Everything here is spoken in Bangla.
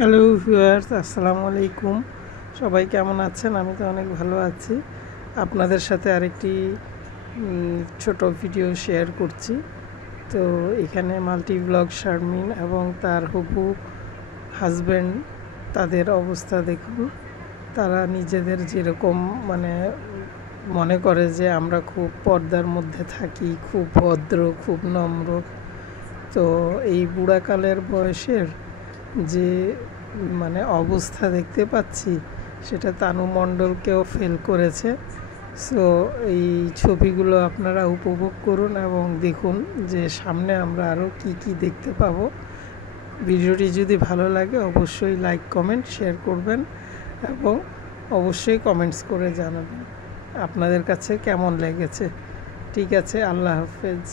হ্যালো ভিউয়ার্স, আসসালামু আলাইকুম। সবাই কেমন আছেন? আমি তো অনেক ভালো আছি। আপনাদের সাথে আরেকটি ছোট ভিডিও শেয়ার করছি। তো এখানে মাল্টি ব্লগ শারমিন এবং তার হবু হাজব্যান্ড, তাদের অবস্থা দেখুন। তারা নিজেদের যেরকম মানে মনে করে যে আমরা খুব পর্দার মধ্যে থাকি, খুব ভদ্র, খুব নম্র। তো এই বুড়াকালের বয়সের যে মানে অবস্থা দেখতে পাচ্ছি, সেটা তানু মণ্ডলকেও ফেল করেছে। সো এই ছবিগুলো আপনারা উপভোগ করুন এবং দেখুন যে সামনে আমরা আরও কি কি দেখতে পাবো। ভিডিওটি যদি ভালো লাগে অবশ্যই লাইক, কমেন্ট, শেয়ার করবেন এবং অবশ্যই কমেন্টস করে জানাবেন আপনাদের কাছে কেমন লেগেছে। ঠিক আছে, আল্লাহ হাফেজ।